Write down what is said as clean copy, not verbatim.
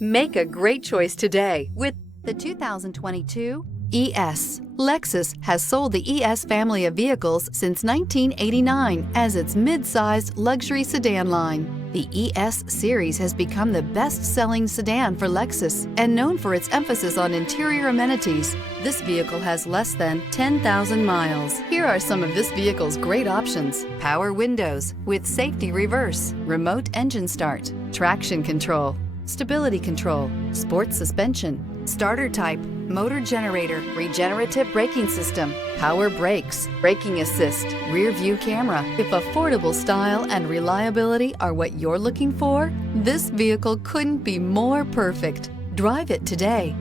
Make a great choice today with the 2022 ES. Lexus has sold the ES family of vehicles since 1989 as its mid-sized luxury sedan line. The ES series has become the best-selling sedan for Lexus and known for its emphasis on interior amenities. This vehicle has less than 10,000 miles. Here are some of this vehicle's great options: power windows with safety reverse, remote engine start, traction control, stability control, sports suspension, starter type, motor generator, regenerative braking system, power brakes, braking assist, rear view camera. If affordable style and reliability are what you're looking for, this vehicle couldn't be more perfect. Drive it today.